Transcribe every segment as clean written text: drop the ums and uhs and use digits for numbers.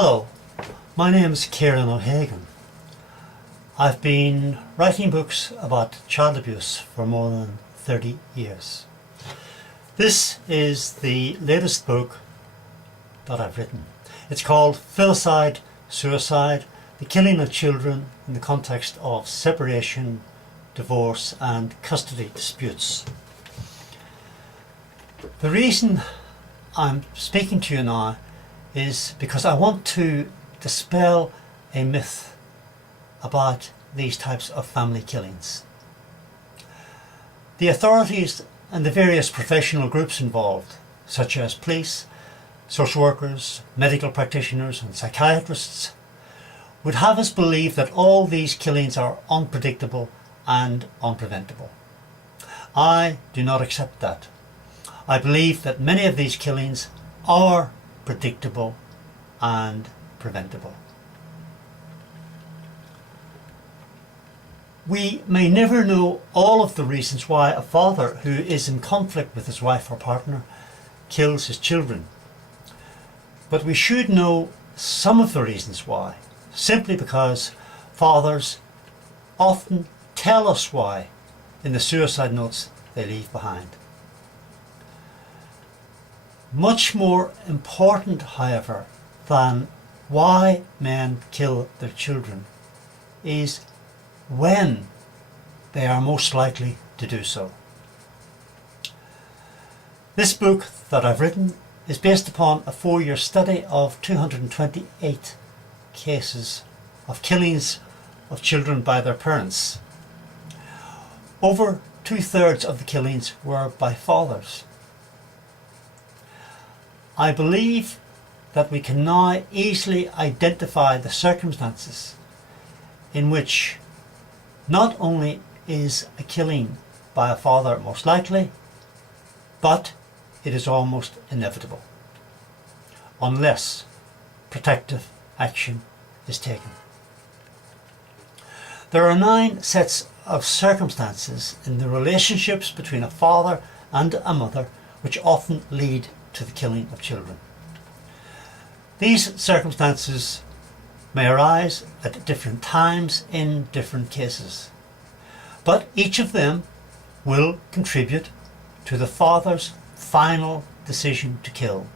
Hello, my name is Kieran O'Hagan. I've been writing books about child abuse for more than 30 years. This is the latest book that I've written. It's called Filicide, Suicide, the Killing of Children in the Context of Separation, Divorce and Custody Disputes. The reason I'm speaking to you now is because I want to dispel a myth about these types of family killings. The authorities and the various professional groups involved, such as police, social workers, medical practitioners and psychiatrists, would have us believe that all these killings are unpredictable and unpreventable. I do not accept that. I believe that many of these killings are predictable and preventable. We may never know all of the reasons why a father who is in conflict with his wife or partner kills his children, but we should know some of the reasons why, simply because fathers often tell us why in the suicide notes they leave behind. Much more important, however, than why men kill their children is when they are most likely to do so. This book that I've written is based upon a 4-year study of 228 cases of killings of children by their parents. Over 2/3 of the killings were by fathers. I believe that we can now easily identify the circumstances in which not only is a killing by a father most likely, but it is almost inevitable, unless protective action is taken. There are 9 sets of circumstances in the relationships between a father and a mother which often lead to the killing of children. These circumstances may arise at different times in different cases, but each of them will contribute to the father's final decision to kill,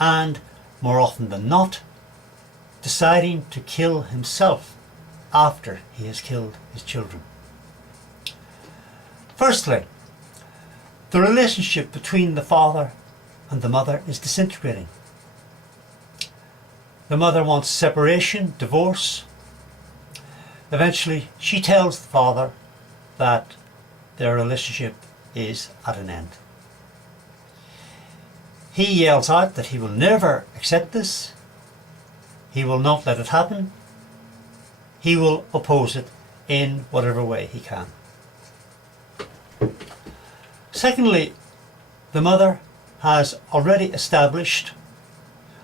and more often than not, deciding to kill himself after he has killed his children. Firstly, the relationship between the father and the mother is disintegrating. The mother wants separation, divorce. Eventually, she tells the father that their relationship is at an end. He yells out that he will never accept this. He will not let it happen. He will oppose it in whatever way he can. Secondly, the mother has already established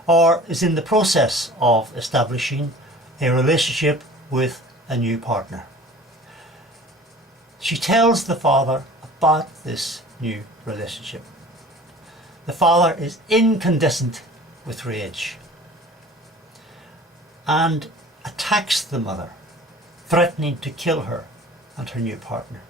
or is in the process of establishing a relationship with a new partner. She tells the father about this new relationship. The father is incandescent with rage and attacks the mother, threatening to kill her and her new partner.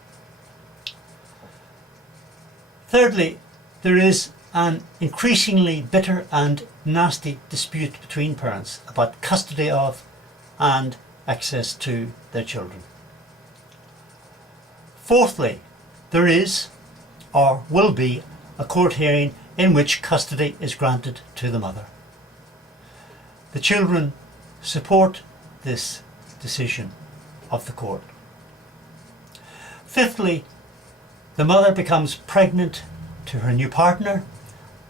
Thirdly, there is an increasingly bitter and nasty dispute between parents about custody of and access to their children. Fourthly, there is or will be a court hearing in which custody is granted to the mother. The children support this decision of the court. Fifthly, the mother becomes pregnant to her new partner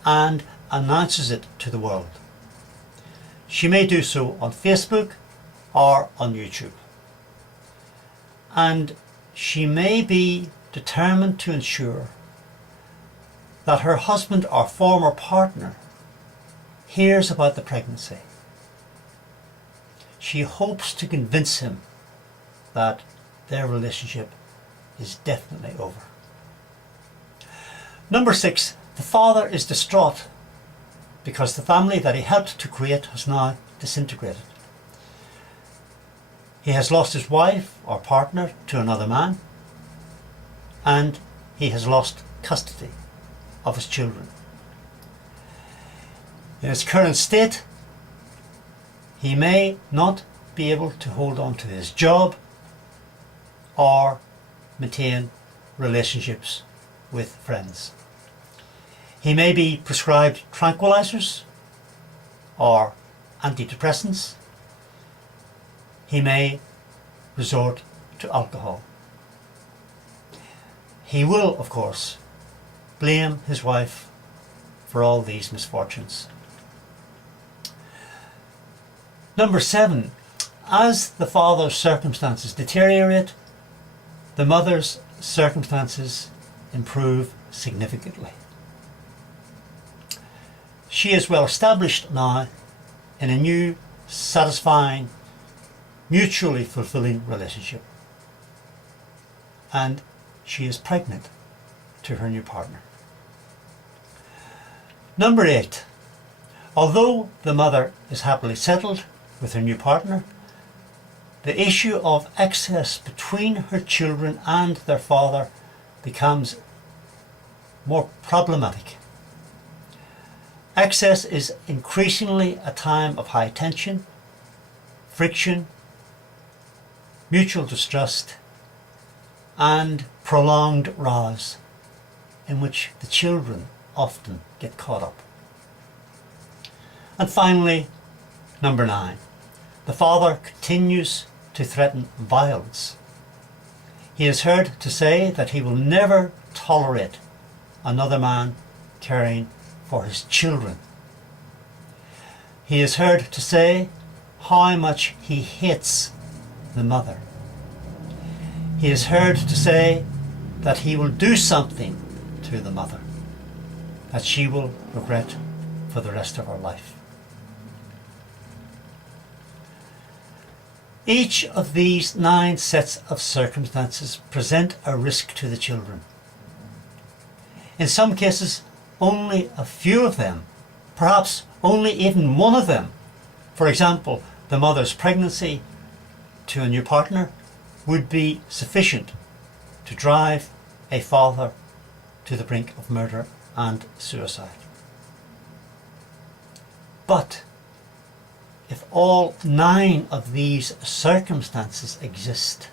and announces it to the world. She may do so on Facebook or on YouTube. And she may be determined to ensure that her husband or former partner hears about the pregnancy. She hopes to convince him that their relationship is definitely over. Number 6, the father is distraught because the family that he helped to create has now disintegrated. He has lost his wife or partner to another man, and he has lost custody of his children. In his current state, he may not be able to hold on to his job or maintain relationships with friends. He may be prescribed tranquilizers or antidepressants. He may resort to alcohol. He will, of course, blame his wife for all these misfortunes. Number 7. As the father's circumstances deteriorate, the mother's circumstances improve significantly. She is well established now in a new, satisfying, mutually fulfilling relationship, and she is pregnant to her new partner. Number 8. Although the mother is happily settled with her new partner, the issue of excess between her children and their father becomes more problematic. Excess is increasingly a time of high tension, friction, mutual distrust, and prolonged rows in which the children often get caught up. And finally, number 9. The father continues to threaten violence. He is heard to say that he will never tolerate another man caring for his children. He is heard to say how much he hates the mother. He is heard to say that he will do something to the mother that she will regret for the rest of her life. Each of these 9 sets of circumstances present a risk to the children. In some cases, only a few of them, perhaps only even one of them, for example, the mother's pregnancy to a new partner, would be sufficient to drive a father to the brink of murder and suicide. But if all 9 of these circumstances exist,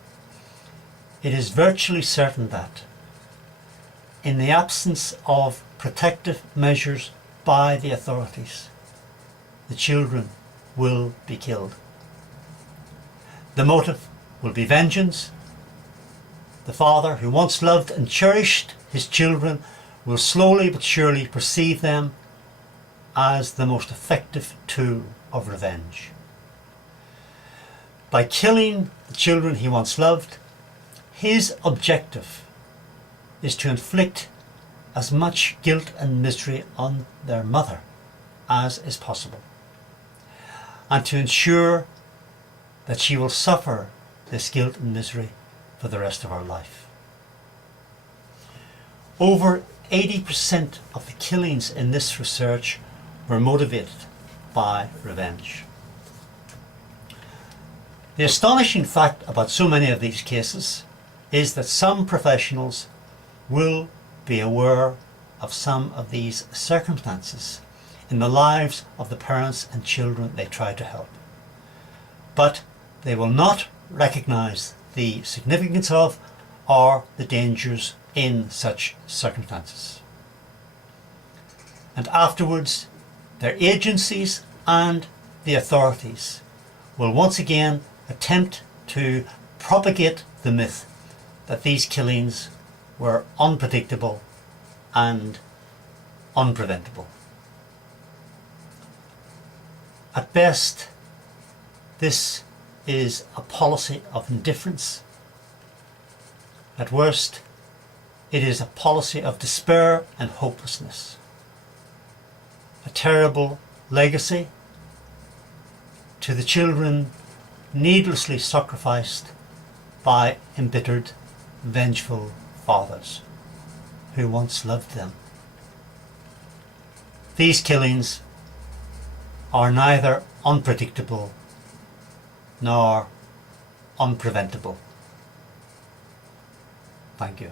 it is virtually certain that, in the absence of protective measures by the authorities, the children will be killed. The motive will be vengeance. The father, who once loved and cherished his children, will slowly but surely perceive them as the most effective tool of revenge. By killing the children he once loved, his objective is to inflict as much guilt and misery on their mother as is possible, and to ensure that she will suffer this guilt and misery for the rest of her life. Over 80% of the killings in this research were motivated by revenge. The astonishing fact about so many of these cases is that some professionals will be aware of some of these circumstances in the lives of the parents and children they try to help. But they will not recognise the significance of or the dangers in such circumstances. And afterwards, their agencies and the authorities will once again attempt to propagate the myth that these killings were unpredictable and unpreventable. At best, this is a policy of indifference. At worst, it is a policy of despair and hopelessness. A terrible legacy to the children needlessly sacrificed by embittered, vengeful fathers who once loved them. These killings are neither unpredictable nor unpreventable. Thank you.